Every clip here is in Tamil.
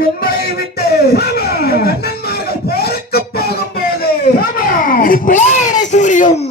மும்பை விட்டு கண்ணன்மார்கள் போருக்கு போகும்போது இது சூரியம்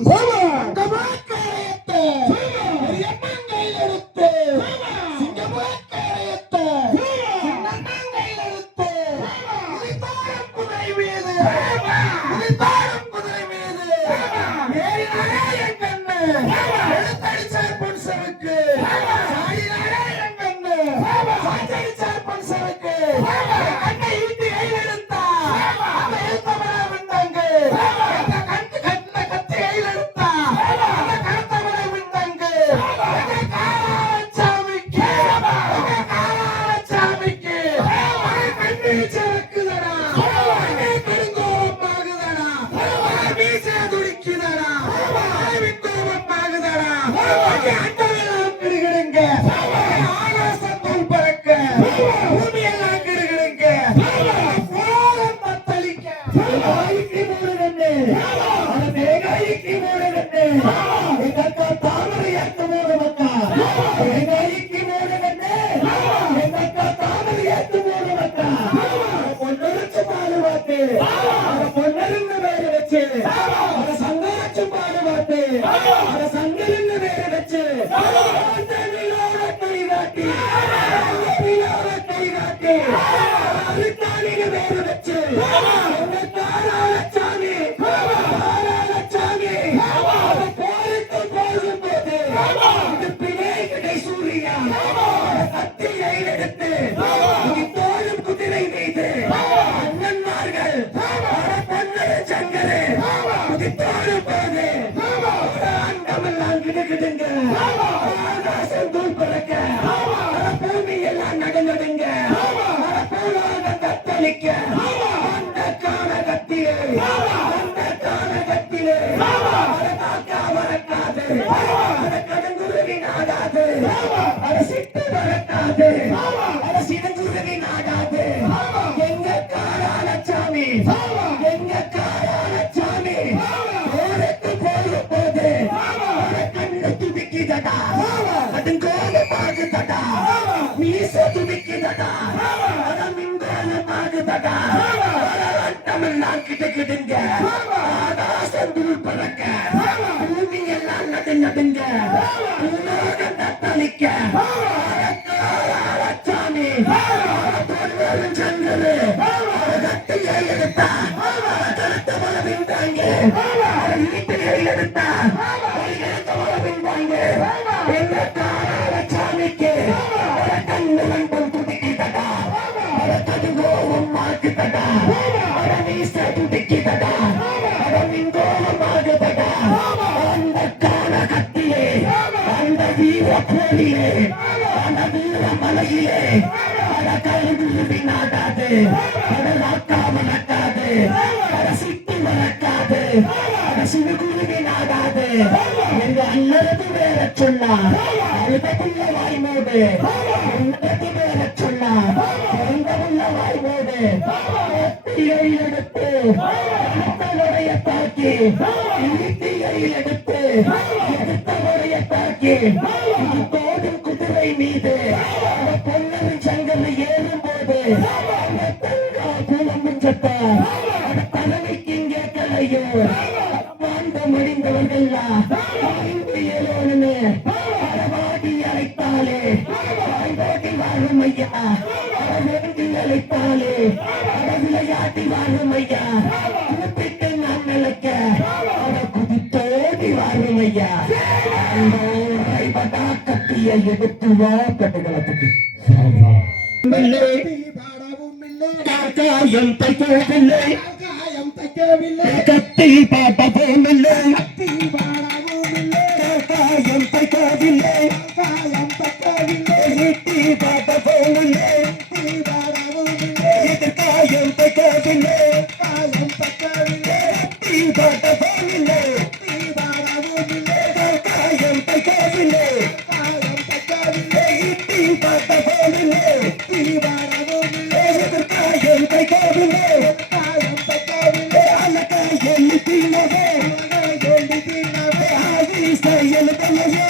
கை காட்டி அதுக்கானிக வேறு வச்சு அந்த தாராள சாமி தாராள சாமி அதை போருக்கு போகும்போது இது பிணை கிடை சூரியா கத்தியை எடுத்து கண்ணு துடிக்குதடா கடுங்கோலமாகுதடா மீச மின்கோலமாகுதடா அட்டமெல்லாம் கிட்டுக்கிடுங்க ஆகாசம் தூள் பறக்க. பூமி எல்லாம் நடு நடுங்க. பூலோகம் தத்தளிக்க சாமி. பொன்வரும் சங்கரு கட்டியை எடுத்தா. கருத்த மலவின் தாங்க. வீட்டையை எடுத்தா. கருத்த மலவின் தாங்க. எங்க காராள சாமிக்கு. கண்ணு மண்டம் துடிக்குதடா கடுங்கோவம் மாக்குதடா வீச துடிக்குதடா மின்கோலமாகுதடா அந்த கால கத்தியே அந்த வீர போலியே அந்த வீர மலையிலே அத கருவி நாட்டாது அத நாக்காம நட்டாது அத சிட்டு வளர்க்காது அத சிறுகுருவி நாடாது எங்க அண்ணனது வேற சொன்னா அழுதப்புள்ள வாய்மோடு உன்னது வேற சொன்னா தன்னுடைய தாக்கி தீயை எடுத்து எடுத்தவருடைய தாக்கி தோடும் குதிரை மீது அந்த பொன்னரின் சங்கல் ஏறும் போது குளம் சட்ட அந்த தலைமைக்கு இங்கே கலையோ வாழ்ந்த முடிந்தவர்கள் ஐந்து அழைத்தாலே வாழ்ந்தோட்டி வாழும் ஐயா. வேண்டி அழைத்தாலே அட விளையாட்டி வாழும் ஐயா. கூப்பிட்டு நான் நிலைக்க. அட குதித்தோடி வாழும் ஐயா. கத்திய எடுத்து வா கட்டுகளத்துக்கு காயம் தைக்கவில்லை. கத்தி பாட்டவும் இல்லை காயம் தைக்கவில்லை காயம் போவில்லை தீ பாட்டவும் இல்லை காயம் பக்கவில்லை காயம் பக்கவில்லை தீ காட்ட போவில்லை தீ பாட்டவும் இல்லை காயம் இது காயம் அல்ல காயம் தீனவே தீனவே ஆவி செயல் தலையே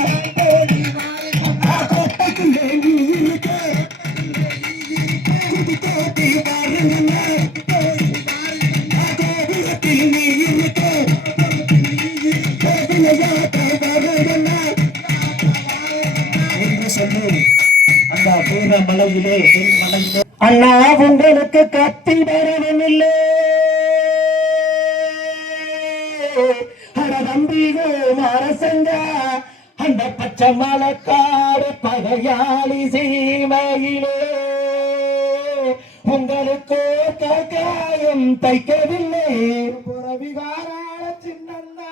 அந்த பூர்வ மலையிலே மலையிலே. அண்ணா உங்களுக்கு கத்தி வரவும் இல்லை அட நம்பிகோ அரசங்க அந்த பச்சை மலக்காடு பகையாளி சீமையிலே. உங்களுக்கோ கக்காயம் தைக்கவில்லை. புறவிகாராள சின்னண்ணா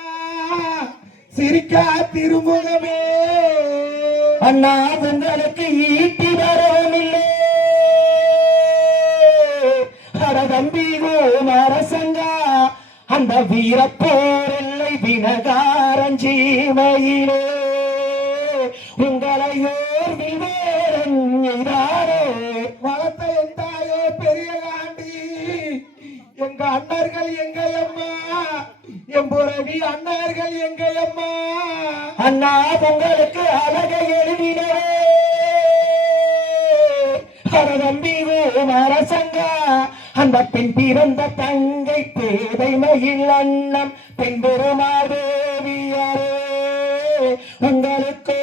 சிரிக்கா திருமுகமே. அண்ணா உங்களுக்கு ஈட்டி வரவும் இல்லை அட அரசங்கா அந்த வீரப்போர் இல்லை வினகாரஞ்சீமையிலே உங்களையோர் விவேரன் வளர்த்த என் தாயோ பெரிய காண்டி எங்க அண்ணர்கள் எங்க அம்மா? என் அண்ணார்கள் எங்கள் எங்க அம்மா? அண்ணா உங்களுக்கு அழகை எழுதினரே. அரதம்பிகோ அரசங்கா அந்த பெண் பிறந்த தங்கை பேதைமையில் அண்ணம் பெண் பெருமாதேவியரே உங்களுக்கு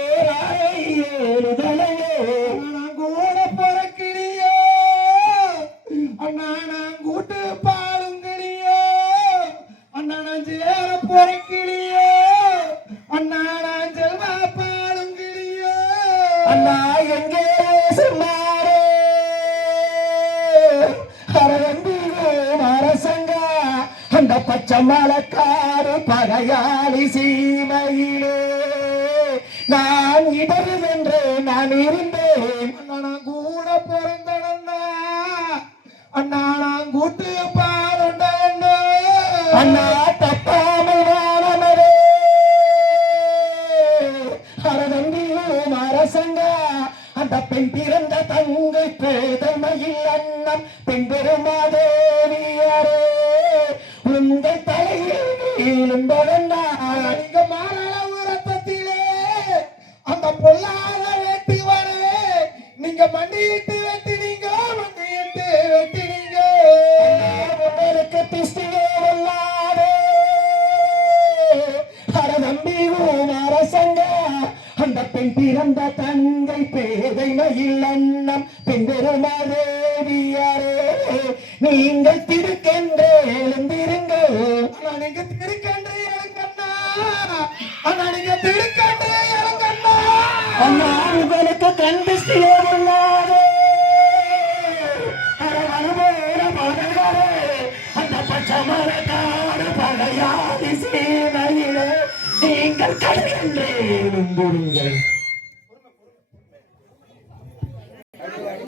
அந்த பகையாளி சீமையிலே. நான் இடரு என்று நான் இருந்தேன். அண்ணா நான் கூட பிறந்தனண்ணா. அண்ணா நான் கூட்டு பாலுண்டண்ணா அண்ணா தப்பாமல் வானமரே. அரதம்பியோ அரசங்கா. அந்த பெண் பிறந்த தங்கை பேத. இந்த தலையில் இங்க நீங்க மாறளவு ரத்தத்திலே அந்த பொல்லாத வெட்டிவரே நீங்க மண்டியிட்டு வெட்டினீங்க மண்டியிட்டு வெட்டினீங்க. உங்களுக்கு திஷ்டியே வல்லாதே அரதம்பியும் அரசங்க அந்த பெண் பிறந்த தங்கை பேதைமையில் அண்ணம் பெண் பெருமாதேவியரே நீங்கள் நான் உங்களுக்கு கண் திஷ்டியே வல்லாதே அரவணபோல மகனே அந்த பச்சை பழையாதி சேவையிலே நீங்கள் கடல் என்று எழுந்திருங்கள்